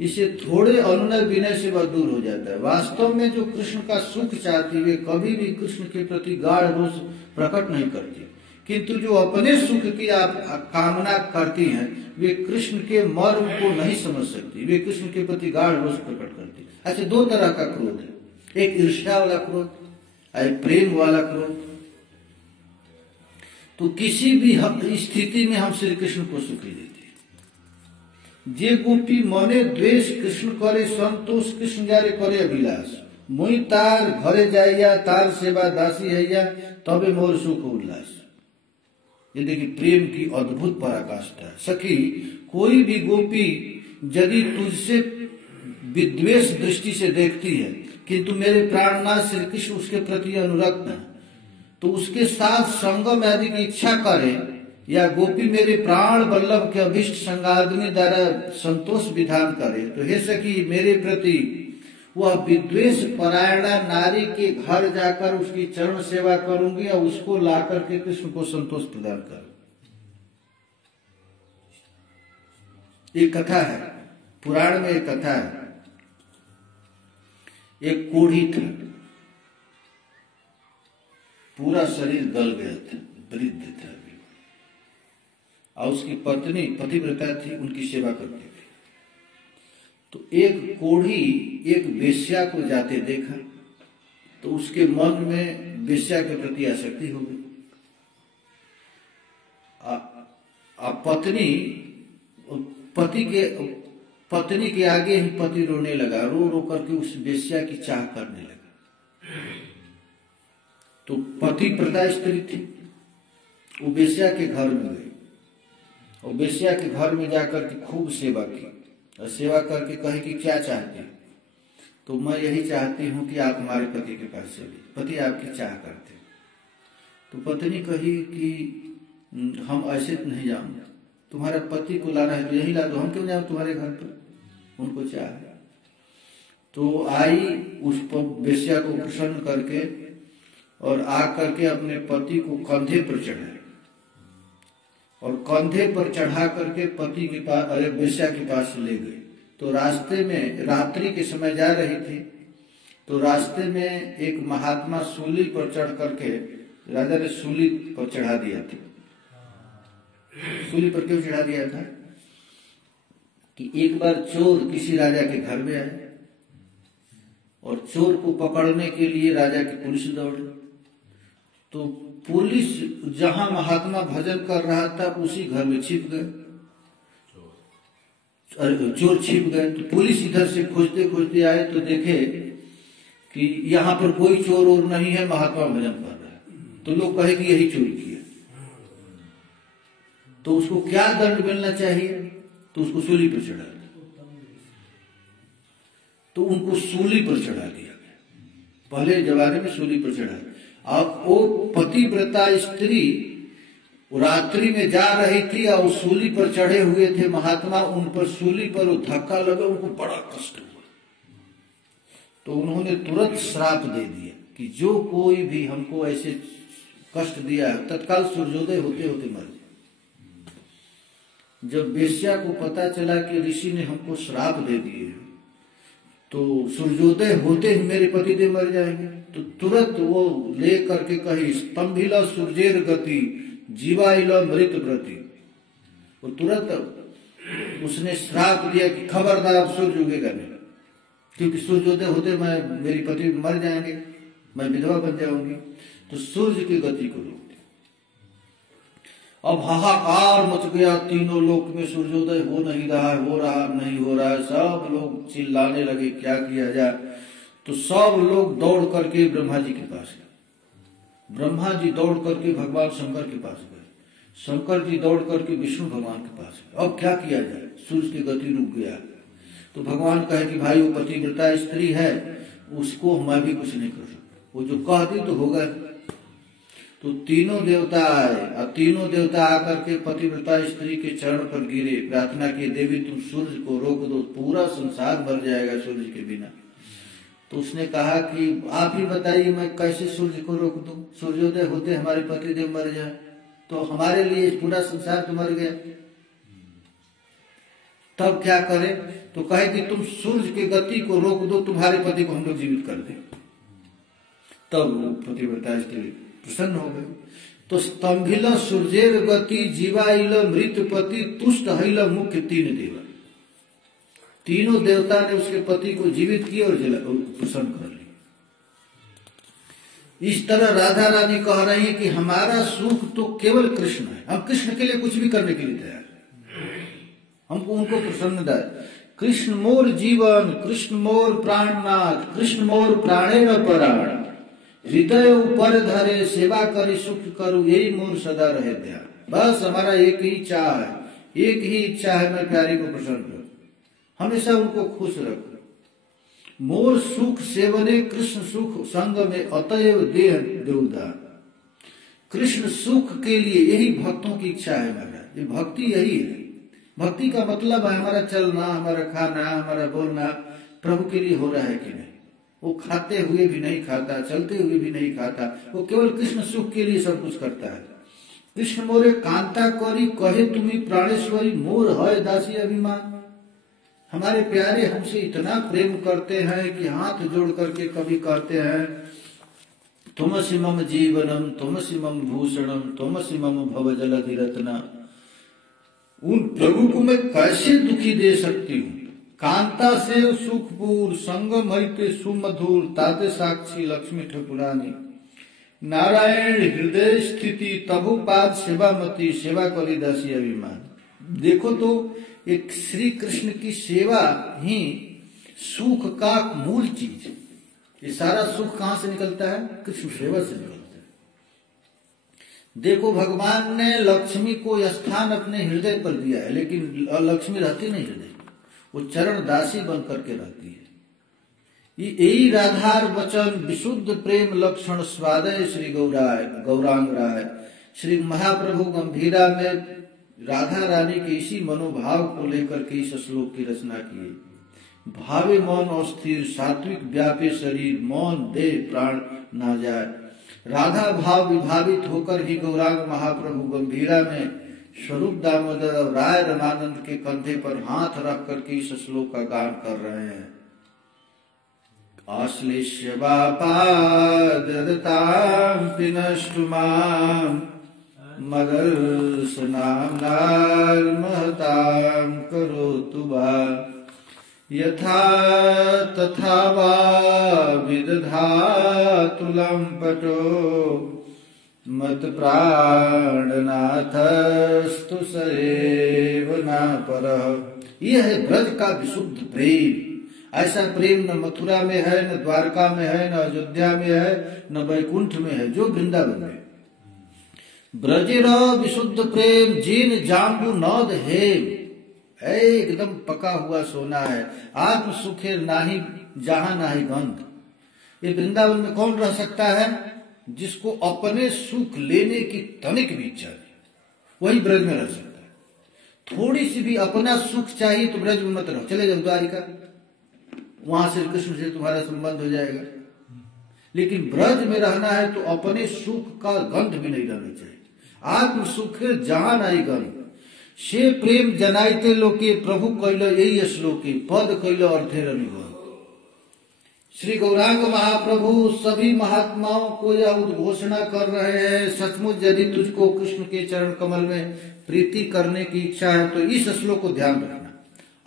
इसे थोड़े अनुनय विनय से वह दूर हो जाता है। वास्तव में जो कृष्ण का सुख चाहती, वे कभी भी कृष्ण के प्रति गाढ़ रोष प्रकट नहीं करती, किंतु जो अपने सुख की आप कामना करती हैं, वे कृष्ण के मर्म को नहीं समझ सकती, वे कृष्ण के प्रति गाढ़ रोष प्रकट करती। अच्छा, दो तरह का क्रोध है, एक ईर्ष्या वाला क्रोध, एक प्रेम वाला क्रोध। तो किसी भी स्थिति में हम श्री कृष्ण को सुखी देते। जे गोपी मने द्वेष, कृष्ण करे संतोष, कृष्ण जारे करे अभिलाष। मुई तार घरे जाइया, तार सेवा दासी हैया, तबे मोर सुख उल्लास। ये देखिए प्रेम की अद्भुत पराकाष्ठा। सखी, कोई भी गोपी यदि तुझसे विद्वेष दृष्टि से देखती है, किंतु मेरे प्राणनाथ श्री कृष्ण उसके प्रति अनुरक्त है, तो उसके साथ संगम आदि की इच्छा करे, या गोपी मेरे प्राण वल्लभ के अभिष्ट संगाग्नि द्वारा संतोष विधान करे, तो हे सखी मेरे प्रति वह विद्वेष परायणा नारी के घर जाकर उसकी चरण सेवा करूंगी और उसको ला करके कृष्ण को संतोष प्रदान कर। एक कथा है, पुराण में एक कथा है। एक कोढ़ी था, पूरा शरीर गल गया था, वृद्ध था, और उसकी पत्नी पतिव्रता थी, उनकी सेवा करती थी। तो एक कोढ़ी एक वेश्या को जाते देखा, तो उसके मन में वेश्या के प्रति आसक्ति हो गई। पत्नी के आगे ही पति रोने लगा, रो रो करके उस वेश्या की चाह करने लगा। तो पति प्रदा स्त्री थी, वो वेश्या के घर में गई और वेश्या के घर में जाकर के खूब सेवा की और सेवा करके कही कि क्या चाहती है? तो मैं यही चाहती हूं कि आप हमारे पति के पास चलिए, पति आपकी चाह करते। तो पत्नी कही कि हम ऐसे नहीं जाऊंगे, तुम्हारे पति को लाना है तो यही ला दो, हम क्यों जाओ तुम्हारे घर पर, उनको चाह। तो आई, उस वेश्या को प्रसन्न करके और आकर के अपने पति को कंधे पर चढ़ाए और कंधे पर चढ़ा करके पति के पास, अरे वेश्या के पास ले गए। तो रास्ते में, रात्रि के समय जा रही थी, तो रास्ते में एक महात्मा सूली पर चढ़ करके, राजा ने सूली पर चढ़ा दिया था। सूली पर क्यों चढ़ा दिया था? कि एक बार चोर किसी राजा के घर में आए और चोर को पकड़ने के लिए राजा की पुलिस दौड़ी। तो पुलिस जहां महात्मा भजन कर रहा था उसी घर में छिप गए, चोर छिप गए। तो पुलिस इधर से खोजते खोजते आए तो देखे कि यहाँ पर कोई चोर और नहीं है, महात्मा भजन कर रहा है। तो लोग कहे कि यही चोरी किया, तो उसको क्या दंड मिलना चाहिए? तो उसको सूली पर चढ़ा दिया। तो उनको सूली पर चढ़ा दिया गया, पहले जमाने में सूली पर चढ़ा। अब वो पतिव्रता स्त्री रात्रि में जा रही थी और सूली पर चढ़े हुए थे महात्मा, उन पर सूली पर वो धक्का लगा, उनको बड़ा कष्ट हुआ। तो उन्होंने तुरंत श्राप दे दिया कि जो कोई भी हमको ऐसे कष्ट दिया है तत्काल सूर्योदय होते होते मर जाए। जब वेश्या को पता चला कि ऋषि ने हमको श्राप दे दिए तो सूर्योदय होते ही मेरे पतिदेव मर जाएंगे, तो तुरंत वो ले करके कही स्तंभिला सूर्येर गति जीवाइला मृत व्रति। वो तुरंत उसने श्राप दिया कि खबरदार अब सूर्य उगेगा नहीं, क्योंकि सूर्योदय होते मैं मेरी पति मर जाएंगे, मैं विधवा बन जाऊंगी। तो सूर्य की गति को रोक दिया। अब हाहाकार मच गया, तीनों लोक में सूर्योदय हो नहीं रहा है, हो रहा नहीं हो रहा है। सब लोग चिल्लाने लगे क्या किया जाए। तो सब लोग दौड़ करके ब्रह्मा जी के पास गए, ब्रह्मा जी दौड़ करके भगवान शंकर के पास गए, शंकर जी दौड़ करके विष्णु भगवान के पास गए। अब क्या किया जाए, सूर्य की गति रुक गया। तो भगवान कहे कि भाई वो पतिव्रता स्त्री है, उसको मैं भी कुछ नहीं कर सकता, वो जो कह दी तो होगा। तो तीनों देवता आए और तीनों देवता आकर के पतिव्रता स्त्री के चरण पर गिरे, प्रार्थना की देवी तुम सूर्य को रोक दो, पूरा संसार भर जाएगा सूर्य के बिना। तो उसने कहा कि आप ही बताइए मैं कैसे सूर्य को रोक दूं, सूर्योदय होते हमारे पतिदेव मर जाए तो हमारे लिए पूरा संसार तो मर गया, तब क्या करें? तो कहे कि तुम सूर्य की गति को रोक दो, तुम्हारे पति को हम लोग जीवित कर दें। तब पतिव्रता स्त्री प्रसन्न हो गई। तो स्तंभिल सूर्येर गति जीवाइल मृत पति तुष्ट हईल मुख्य तीन देवा, तीनों देवता ने उसके पति को जीवित किया और प्रसन्न कर लिया। इस तरह राधा रानी कह रही है कि हमारा सुख तो केवल कृष्ण है, हम कृष्ण के लिए कुछ भी करने के लिए तैयार, हमको उनको प्रसन्नता है। कृष्ण मोर जीवन, कृष्ण मोर प्राणनाथ, कृष्ण मोर प्राणेन पराण, हृदय ऊपर धरे सेवा करी सुख करूं, यही मोर सदा रहे ध्यान। बस हमारा एक ही चाह है, एक ही इच्छा है, मैं प्यारी को प्रसन्न करूं, हमेशा उनको खुश रखो। मोर सुख सेवने कृष्ण सुख संग में अतएव देह देवदान। कृष्ण सुख के लिए यही भक्तों की इच्छा है महाराज, ये भक्ति यही है। भक्ति का मतलब है हमारा चलना, हमारा खाना, हमारा बोलना प्रभु के लिए हो रहा है कि नहीं। वो खाते हुए भी नहीं खाता, चलते हुए भी नहीं खाता, वो केवल कृष्ण सुख के लिए सब कुछ करता है। कृष्ण मोरे कांता करी कहे तुम्ही प्राणेश्वरी मोर है दासी अभिमान। हमारे प्यारे हमसे इतना प्रेम करते हैं कि हाथ जोड़ करके कभी कहते हैं तुमसि मम जीवनम तुमसि मम भूषणम तुमसि मम भव जलधि रत्ना। उन प्रभु को मैं कैसे दुखी दे सकती हूँ। कांता से सुखपूर संगम हरिते सुमधुर ताते साक्षी लक्ष्मी ठकुरानी। नारायण हृदय स्थिति तबु पाद सेवा मती सेवा करी दासी अभिमान। देखो तो एक श्री कृष्ण की सेवा ही सुख का मूल चीज। ये सारा सुख कहाँ से निकलता है? कृष्ण सेवा से निकलता है। देखो भगवान ने लक्ष्मी को स्थान अपने हृदय पर दिया है, लेकिन लक्ष्मी रहती नहीं हृदय, वो चरण दासी बन करके रहती है। यही राधार वचन विशुद्ध प्रेम लक्षण स्वादय श्री गौराय गौरांग राय। श्री महाप्रभु गंभीरा में राधा रानी के इसी मनोभाव को लेकर के इस श्लोक की रचना की। भावे मौन और स्थिर सात्विक व्यापे शरीर मौन दे प्राण ना जाए। राधा भाव विभावित होकर ही गौरांग महाप्रभु गंभीरा में स्वरूप दामोदर और राय रमानंद के कंधे पर हाथ रख करके इस श्लोक का गान कर रहे हैं। आश्लिष्य बापादरतां पिनष्टुमां मदर्शनां महतां करोतु वा। यथा तथा वा विदधातु लम्पटो मत प्राणनाथस्तु सएव न परः। यह है ब्रज का विशुद्ध प्रेम। ऐसा प्रेम न मथुरा में है, न द्वारका में है, न अयोध्या में है, न वैकुंठ में है, जो वृंदावन में। ब्रजेर विशुद्ध प्रेम जिन जाम्बू नौद है, एकदम पका हुआ सोना है। आत्म सुखे नाही जहां नाही गंध। ये वृंदावन में कौन रह सकता है? जिसको अपने सुख लेने की तनिक भी इच्छा नहीं, वही ब्रज में रह सकता है। थोड़ी सी भी अपना सुख चाहिए तो ब्रज में मत रहो, चले जाओ द्वारिका, वहां श्री कृष्ण से तुम्हारा संबंध हो जाएगा। लेकिन ब्रज में रहना है तो अपने सुख का गंध भी नहीं रहना चाहिए। आत्म सुख जहां नहीं गंध से प्रेम जनाइते लोके प्रभु कैल यही श्लोके पद कैल अर्थेर निगम। श्री गौरांग महाप्रभु सभी महात्माओं को यह उद्घोषणा कर रहे हैं, सचमुच यदि तुझको कृष्ण के चरण कमल में प्रीति करने की इच्छा है तो इस श्लोक को ध्यान रखना।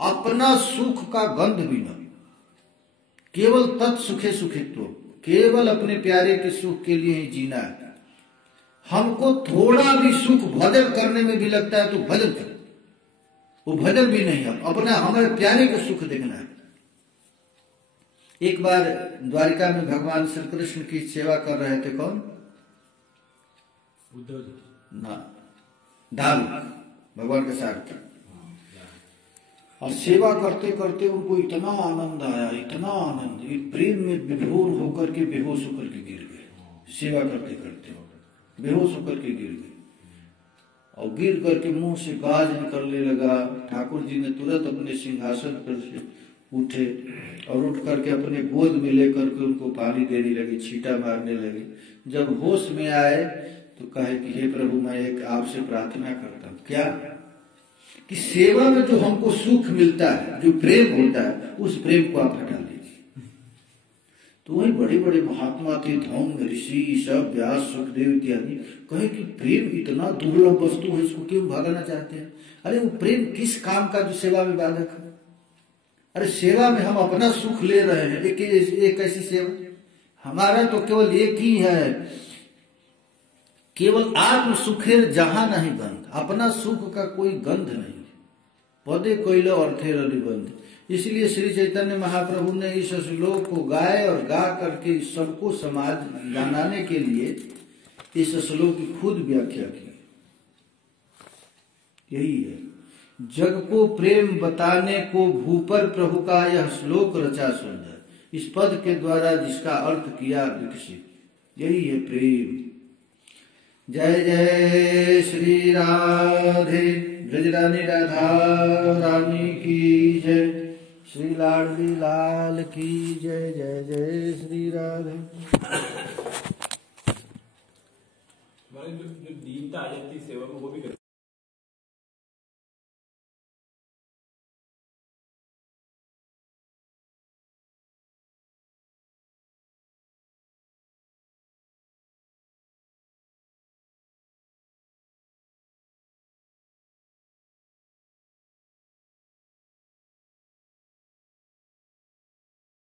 अपना सुख का गंध भी न, केवल तत्सुखे सुखित्व, केवल अपने प्यारे के सुख के लिए ही जीना है। हमको थोड़ा भी सुख भजन करने में भी लगता है तो भजन करो, वो भजन भी नहीं है, अपना हमारे प्यारे को सुख देखना है। एक बार द्वारिका में भगवान श्री कृष्ण की सेवा कर रहे थे। कौन? ना, दारू भगवान के साथ। और सेवा करते करते उनको इतना आनंद आया, इतना आनंद, प्रेम में विभोर होकर के बेहोश होकर के गिर गए। सेवा करते करते बेहोश होकर के गिर गए और गिर करके मुंह से गाज निकलने लगा। ठाकुर जी ने तुरंत अपने सिंहासन पर से उठे और उठ करके अपने गोद में लेकर के उनको पानी देने लगे, छींटा मारने लगे। जब होश में आए तो कहे कि हे प्रभु, मैं एक आपसे प्रार्थना करता हूँ। क्या? कि सेवा में जो हमको सुख मिलता है, जो प्रेम होता है, उस प्रेम को आप हटा लीजिए। तो वही बड़े बड़े महात्मा थे, धौम्य ऋषि सब, व्यास सुखदेव इत्यादि, कहे कि प्रेम इतना दुर्लभ वस्तु है, इसको क्यों भागना चाहते हैं? अरे वो प्रेम किस काम का जो सेवा में बाधक है? अरे सेवा में हम अपना सुख ले रहे हैं, एक ऐसी सेवा हमारा तो केवल एक ही है, केवल आत्म सुखेर जहां नहीं गंध। अपना सुख का कोई गंध नहीं, पदे कोयलो अर्थेर निबंध। इसलिए श्री चैतन्य महाप्रभु ने इस श्लोक को गाए और गा करके सबको समाज जानाने के लिए इस श्लोक की खुद व्याख्या की। यही है, जग को प्रेम बताने को भूपर प्रभु का यह श्लोक रचा सुंदर। इस पद के द्वारा जिसका अर्थ किया विकसित, यही है प्रेम। जय जय श्री राधे, ब्रजरानी राधा रानी की जय, श्री लाडली लाल की जय। जय जय श्री राधे। जो दीनता आ जाती है सेवा में वो भी करते